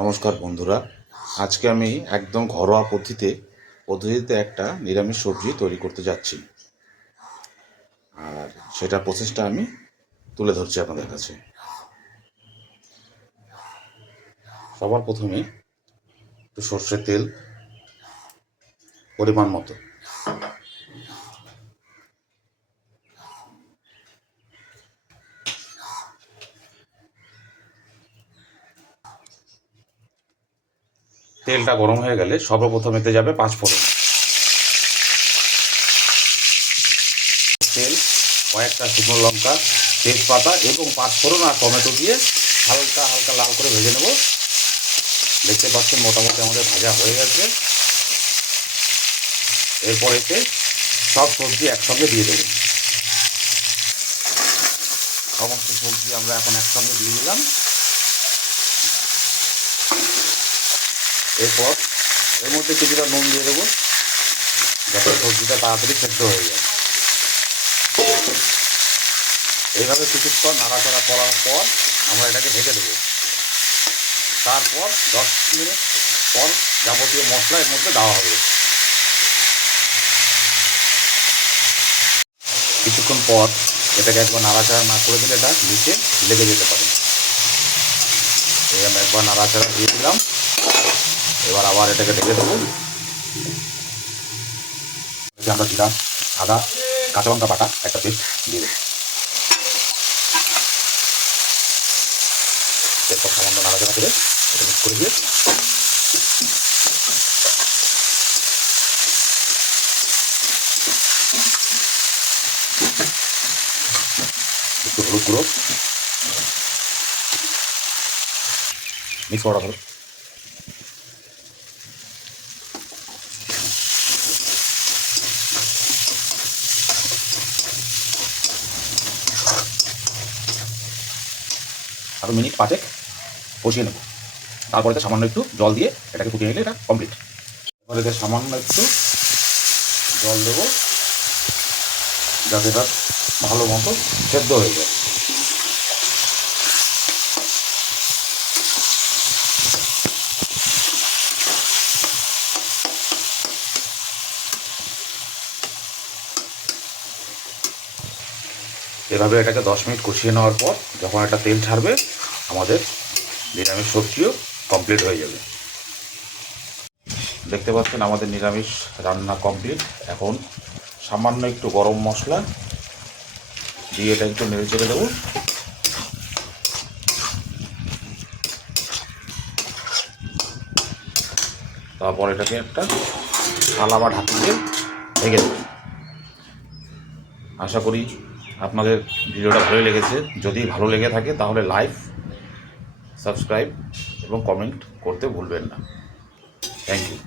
নমস্কার বন্ধুরা, আজকে আমি একদম ঘরোয়া পদ্ধতিতে একটা নিরামিষ সবজি তৈরি করতে যাচ্ছি। আর সেটার প্রসেসটা আমি তুলে ধরছি আপনাদের কাছে। সবার প্রথমে একটু সর্ষের তেল পরিমাণ মতো, তেলটা গরম হয়ে গেলে সর্বপ্রথম এতে যাবে পাঁচফোড়ন তেল, কয়েকটা শুকনো লঙ্কা, তেজপাতা এবং পাঁচফোড়ন আর টমেটো দিয়ে হালকা হালকা লাল করে ভেজে নেব। দেখতে পাচ্ছেন মোটামুটি আমাদের ভাজা হয়ে গেছে। এরপর এতে সব সবজি একসঙ্গে দিয়ে দেব। সমস্ত সবজি আমরা এখন একসঙ্গে দিয়ে দিলাম। এরপর এর মধ্যে কিছুটা নুন দিয়ে দেবো, যাতে সবজিটা তাড়াতাড়ি সেদ্ধ হয়ে যায়। এইভাবে কিছুক্ষণ নাড়াচাড়া করার পর আমরা এটাকে ঢেকে দেবো। তারপর 10 মিনিট পর যাবতীয় মশলা এর মধ্যে দেওয়া হবে। কিছুক্ষণ পর এটাকে একবার নাড়াচাড়া না করে দিলে এটা নিচে লেগে যেতে পারে। এই আমি একবার নাড়াচাড়া দিয়ে দিলাম। এবার আবার এটাকে ঢেকে দেবো। আমরা জিরা, আদা, কাঁচা লঙ্কা বাটা একটা পেস্ট দিয়ে দেবো। এরপর সামান্য নাড়াচাড়া করে এটা মিক্স করে দিয়ে একটু হলুদ গুঁড়ো মিক্স করা হলো। আরও মিনিট 5 কষিয়ে নেব। তারপরে সামান্য একটু জল দিয়ে এটাকে ফুটিয়ে নিলে এটা কমপ্লিট। এবার এতে সামান্য একটু জল দেবো, যাতে এটা ভালো মতো সেদ্ধ হয়ে যায়। এভাবে এটাকে 10 মিনিট কষিয়ে নেওয়ার পর যখন একটা তেল ছাড়বে, আমাদের নিরামিষ সবজিও কমপ্লিট হয়ে যাবে। দেখতে পাচ্ছেন আমাদের নিরামিষ রান্না কমপ্লিট। এখন সামান্য একটু গরম মশলা দিয়ে এটা একটু নেড়ে চেড়ে দেবো। তারপর এটাকে একটা থালা বা ঢাকনা দিয়ে ঢেকে দেবো। আশা করি আপনাদের ভিডিওটা ভালো লেগেছে। যদি ভালো লেগে থাকে তাহলে লাইক, সাবস্ক্রাইব এবং কমেন্ট করতে ভুলবেন না। Thank you.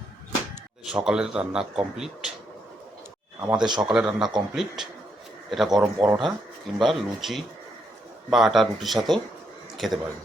আমাদের সকালের রান্না কমপ্লিট। এটা গরম পরোটা কিংবা লুচি বা আটা রুটির সাথেও খেতে পারেন।